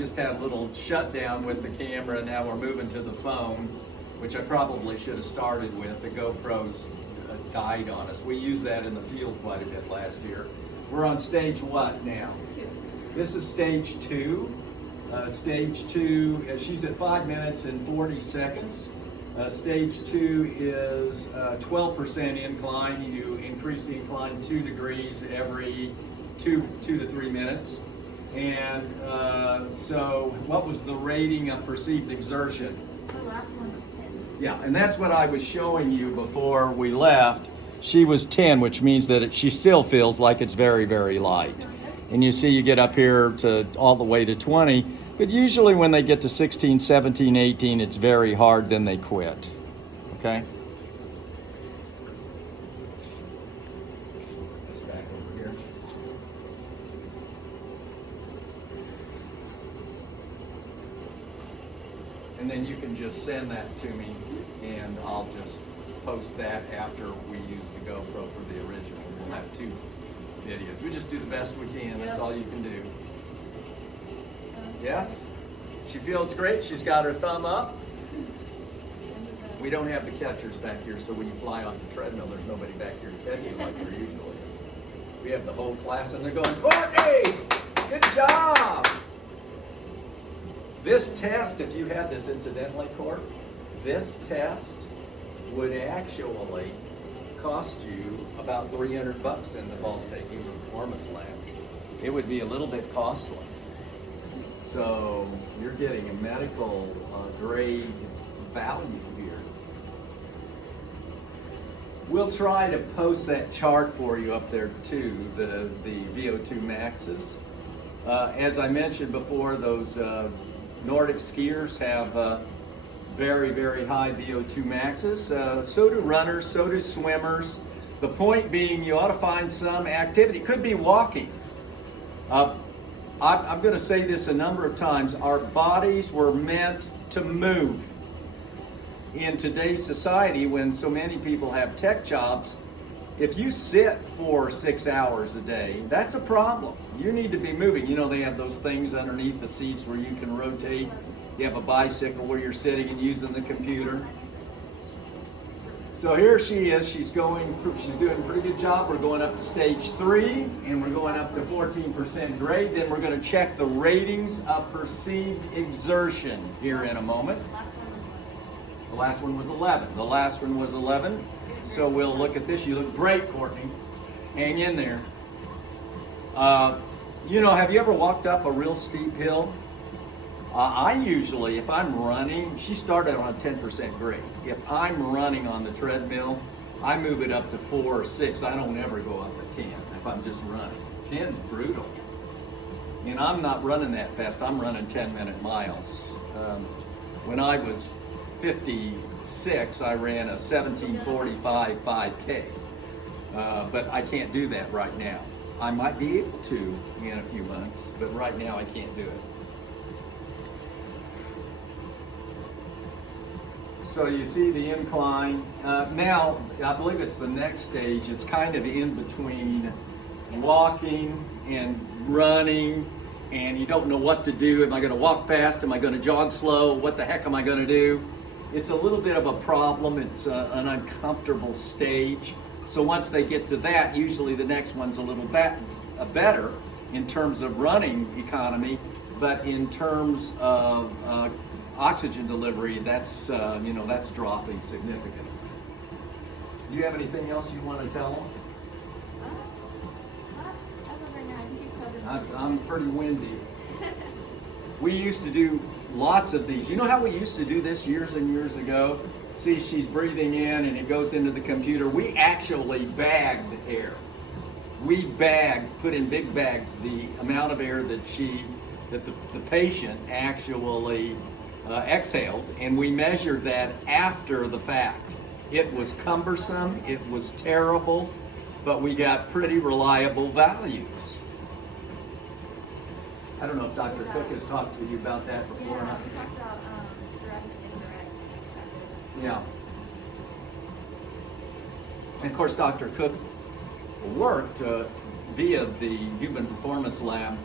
just had a little shutdown with the camera. Now we're moving to the phone, which I probably should have started with. The GoPro's died on us. We used that in the field quite a bit last year. We're on stage what now? 2. This is stage 2. Stage 2, she's at 5 minutes and 40 seconds. Stage 2 is 12% incline. You increase the incline 2 degrees every 2 to 3 minutes. And so what was the rating of perceived exertion? The last one was 10. Yeah, and that's what I was showing you before we left. She was 10, which means that she still feels like it's very, very light. And you see you get up here to all the way to 20, but usually when they get to 16, 17, 18, it's very hard, then they quit, okay? This back over here. And then you can just send that to me, and I'll just post that after we use the GoPro for the original. We'll have 2 videos. We just do the best we can. That's all you can do. Yes? She feels great. She's got her thumb up. We don't have the catchers back here, so when you fly on the treadmill, there's nobody back here to catch you like there usually is. We have the whole class, and they're going, Courtney, good job. This test, if you had this incidentally, Court, this test would actually cost you about $300 in the Ball State Human Performance Lab. It would be a little bit costly. So you're getting a medical grade value here. We'll try to post that chart for you up there too, the VO2 maxes. As I mentioned before, those Nordic skiers have very, very high VO2 maxes. So do runners, so do swimmers. The point being, you ought to find some activity. It could be walking. I'm going to say this a number of times. Our bodies were meant to move. In today's society, when so many people have tech jobs, if you sit for 6 hours a day, that's a problem. You need to be moving. You know, they have those things underneath the seats where you can rotate. You have a bicycle where you're sitting and using the computer. So here she is. She's doing a pretty good job. We're going up to stage 3, and we're going up to 14% grade. Then we're going to check the ratings of perceived exertion here in a moment. The last one was 11. The last one was 11. So we'll look at this. You look great, Courtney. Hang in there. You know, have you ever walked up a real steep hill? I usually, if I'm running, she started on a 10% grade. If I'm running on the treadmill, I move it up to 4 or 6. I don't ever go up to 10 if I'm just running. 10's brutal. And I'm not running that fast. I'm running 10-minute miles. When I was 56, I ran a 17:45 5K. But I can't do that right now. I might be able to in a few months, but right now I can't do it. So you see the incline. Now, I believe it's the next stage. It's kind of in between walking and running, and you don't know what to do. Am I going to walk fast? Am I going to jog slow? What the heck am I going to do? It's a little bit of a problem. It's an uncomfortable stage. So once they get to that, usually the next one's a little better in terms of running economy, but in terms of oxygen delivery, that's that's dropping significantly. Do you have anything else you want to tell them? I'm pretty windy. We used to do lots of these. You know how we used to do this years and years ago? See, she's breathing in and it goes into the computer. We actually bagged air. We put in big bags the amount of air that the patient actually exhaled, and we measured that after the fact. It was cumbersome, it was terrible, but we got pretty reliable values. I don't know if Dr. Cook has talked to you about that before. Yeah, we talked about direct and indirect methods. Yeah. And of course, Dr. Cook worked via the Human Performance Lab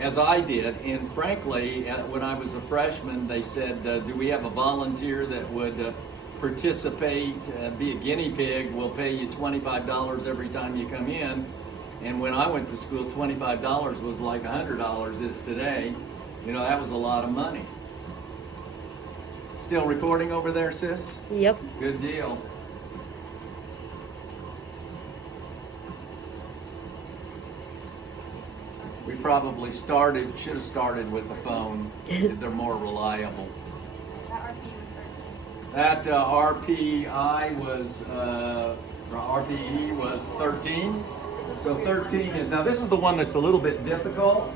as I did. And frankly, when I was a freshman, they said, do we have a volunteer that would participate, be a guinea pig? We'll pay you $25 every time you come in. And when I went to school, $25 was like $100 is today. You know, that was a lot of money. Still recording over there, sis? Yep. Good deal. We probably should have started with the phone. They're more reliable. That RP was 13. That RPE was 13. So 13 is, now this is the one that's a little bit difficult.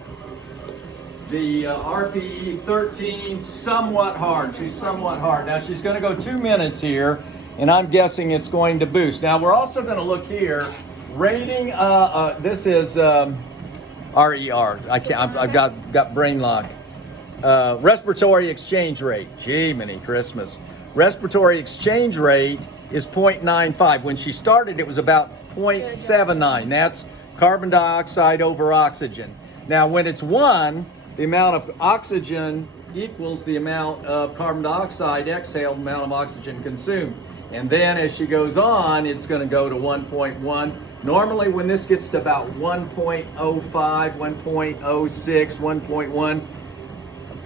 The RPE 13, somewhat hard. She's somewhat hard. Now she's going to go 2 minutes here, and I'm guessing it's going to boost. Now we're also going to look here. Rating. This is RER. I've got brain lock. Respiratory exchange rate. Gee, many Christmas. Respiratory exchange rate is 0.95. When she started, it was about 0.79. That's carbon dioxide over oxygen. Now, when it's 1, the amount of oxygen equals the amount of carbon dioxide exhaled, amount of oxygen consumed. And then as she goes on, it's going to go to 1.1. Normally, when this gets to about 1.05, 1.06, 1.1,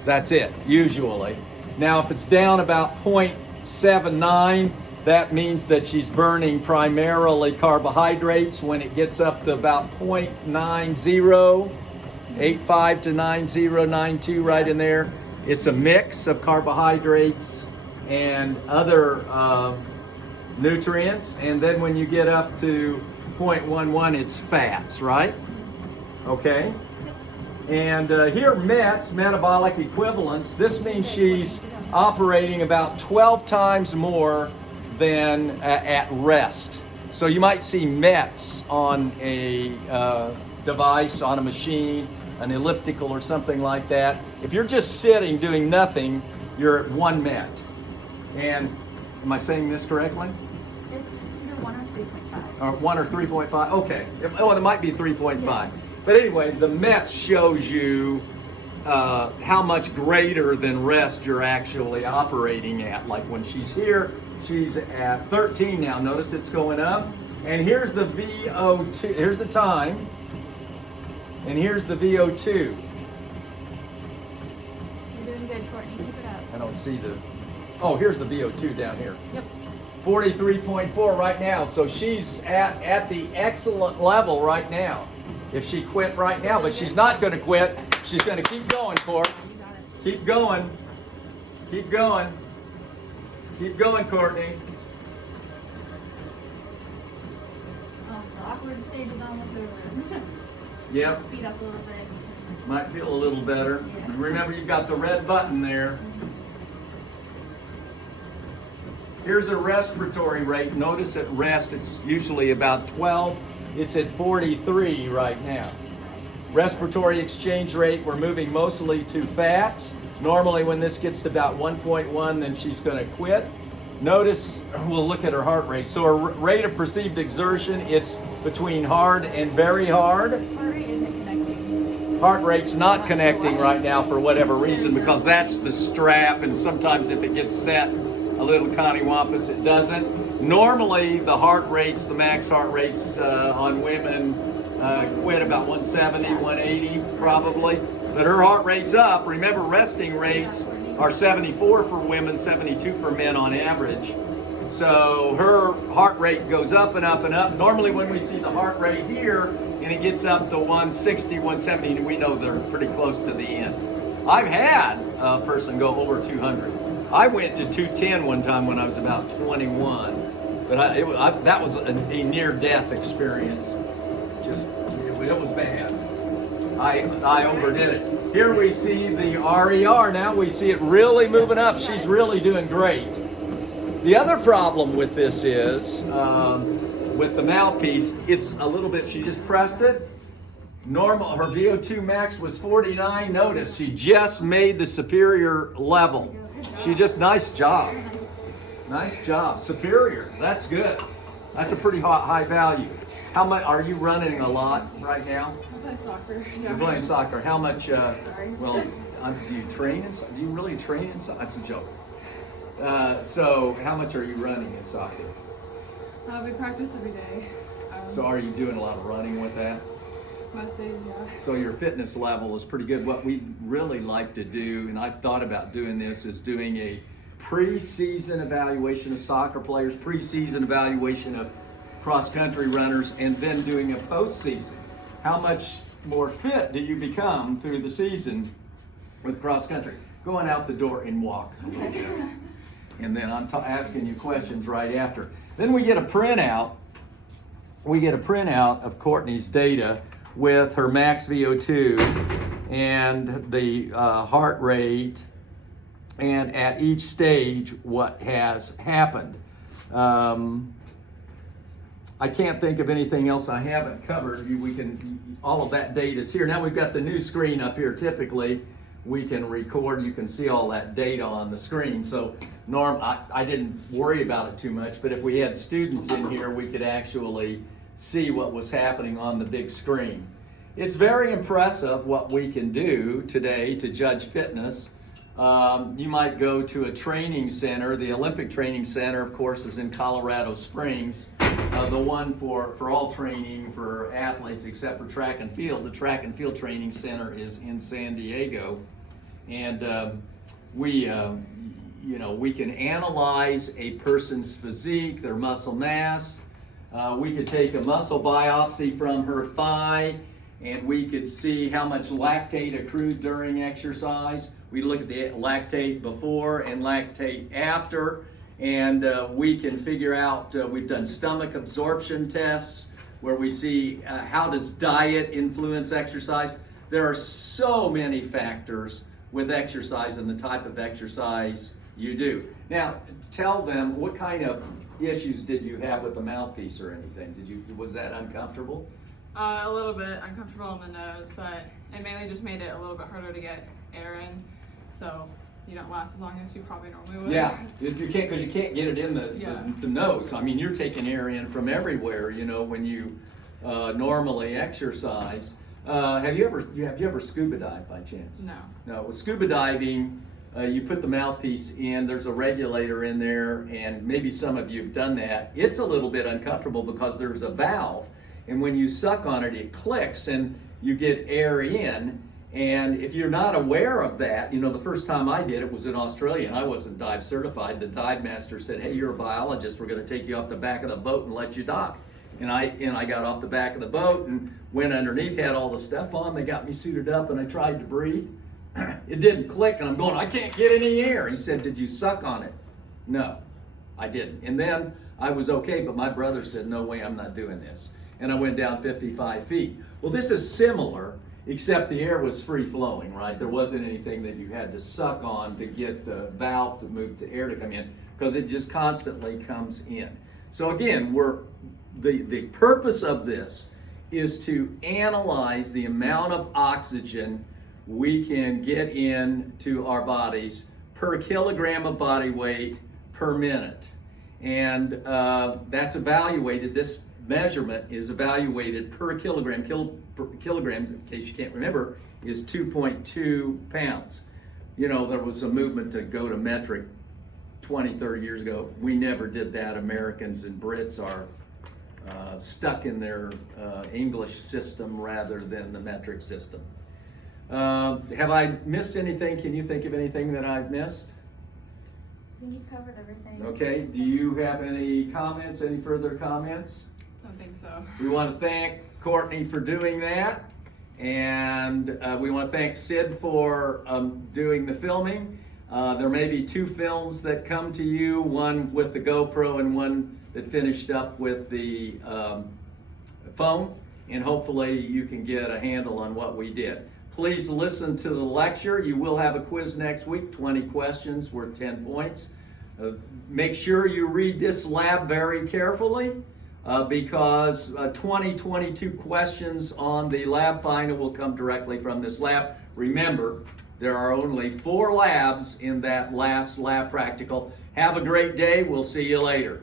that's it, usually. Now, if it's down about 0.79, that means that she's burning primarily carbohydrates. When it gets up to about 0.90, 85 to 9092, right in there, it's a mix of carbohydrates and other nutrients. And then when you get up to 0.11, it's fats, right? Okay. And here, METs, metabolic equivalents, this means she's operating about 12 times more than at rest. So you might see METs on a device, on a machine, an elliptical or something like that. If you're just sitting doing nothing, you're at 1 MET. And am I saying this correctly? It's either 1 or 3.5. Or 1 or 3.5? Okay. Oh, it might be 3.5. Yeah. But anyway, the METs shows you how much greater than rest you're actually operating at. Like when she's here, she's at 13 now. Notice it's going up. And here's the VO2. Here's the time. And here's the VO2. You're doing good, Courtney. Keep it up. I don't see the... Oh, here's the VO2 down here. Yep. 43.4 right now. So she's at the excellent level right now. If she quit right now, but she's not going to quit. She's going to keep going, Court. You got it. Keep going. Keep going. Keep going, Courtney. Oh, the awkward stage is almost over. Yep. Speed up a little bit. Might feel a little better. Yeah. Remember, you've got the red button there. Here's a respiratory rate. Notice at rest, it's usually about 12. It's at 43 right now. Respiratory exchange rate, we're moving mostly to fats. Normally when this gets to about 1.1, then she's going to quit. Notice, we'll look at her heart rate. So her rate of perceived exertion, it's between hard and very hard. Heart rate isn't connecting. Heart rate's not connecting right now for whatever reason, because that's the strap, and sometimes if it gets set a little contywampus, it doesn't. Normally, the heart rates, the max heart rates on women quit about 170, 180 probably. But her heart rate's up. Remember, resting rates are 74 for women, 72 for men on average. So her heart rate goes up and up and up. Normally when we see the heart rate here and it gets up to 160, 170, we know they're pretty close to the end. I've had a person go over 200. I went to 210 one time when I was about 21, but that was a near-death experience. It was bad. I overdid it. Here we see the RER now. We see it really moving up. She's really doing great. The other problem with this is, with the mouthpiece, it's a little bit, she just pressed it. Normal, her VO2 max was 49. Notice, she just made the superior level. She just, nice job. Nice job. Superior, that's good. That's a pretty high value. How much, are you running a lot right now? play soccer. You're playing soccer. How much? Sorry. Well, do you train in? Do you really train in soccer? That's a joke. So, how much are you running in soccer? We practice every day. So, are you doing a lot of running with that? Most days, yeah. So your fitness level is pretty good. What we really like to do, and I've thought about doing this, is doing a pre-season evaluation of soccer players, pre-season evaluation of cross-country runners, and then doing a postseason. How much more fit do you become through the season with cross-country? Going out the door and walk a little bit. And then I'm asking you questions right after. Then we get a printout. We get a printout of Courtney's data with her max VO2 and the heart rate, and at each stage what has happened. I can't think of anything else I haven't covered. All of that data is here. Now we've got the new screen up here. Typically we can record, you can see all that data on the screen. So I didn't worry about it too much, but if we had students in here, we could actually see what was happening on the big screen. It's very impressive what we can do today to judge fitness. You might go to a training center. The Olympic Training Center, of course, is in Colorado Springs. The one for all training for athletes except for track and field. The track and field training center is in San Diego. And we can analyze a person's physique, their muscle mass. We could take a muscle biopsy from her thigh, and we could see how much lactate accrued during exercise. We look at the lactate before and lactate after, and we can figure out, we've done stomach absorption tests where we see how does diet influence exercise. There are so many factors with exercise and the type of exercise you do. Now, tell them, what kind of issues did you have with the mouthpiece or anything? Was that uncomfortable? A little bit uncomfortable in the nose, but it mainly just made it a little bit harder to get air in, so you don't last as long as you probably normally would. Yeah, you can't, because you can't get it in the nose. I mean, you're taking air in from everywhere, when you normally exercise. Have you ever scuba dived by chance? No. No, with scuba diving, you put the mouthpiece in, there's a regulator in there, and maybe some of you have done that. It's a little bit uncomfortable because there's a valve, and when you suck on it, it clicks and you get air in. And if you're not aware of that, the first time I did it was in Australia, and I wasn't dive certified. The dive master said, "Hey, you're a biologist, we're going to take you off the back of the boat and let you dive." And I got off the back of the boat and went underneath, had all the stuff on. They got me suited up, and I tried to breathe. It didn't click, and I'm going, I can't get any air. He said, "Did you suck on it?" No, I didn't. And then I was okay, but my brother said, "No way, I'm not doing this." And I went down 55 feet. Well, this is similar, except the air was free flowing, right? There wasn't anything that you had to suck on to get the valve to move the air to come in, because it just constantly comes in. So again, the purpose of this is to analyze the amount of oxygen we can get into our bodies per kilogram of body weight per minute. And that's evaluated, this measurement is evaluated per kilogram. Kilograms, in case you can't remember, is 2.2 pounds. There was a movement to go to metric 20, 30 years ago. We never did that. Americans and Brits are stuck in their English system rather than the metric system. Have I missed anything? Can you think of anything that I've missed? You've covered everything. Okay, do you have any comments, any further comments? Don't think so. We want to thank Courtney for doing that, and we want to thank Sid for doing the filming. There may be 2 films that come to you, one with the GoPro and one that finished up with the phone, and hopefully you can get a handle on what we did. Please listen to the lecture. You will have a quiz next week, 20 questions worth 10 points. Make sure you read this lab very carefully because 22 questions on the lab final will come directly from this lab. Remember, there are only 4 labs in that last lab practical. Have a great day. We'll see you later.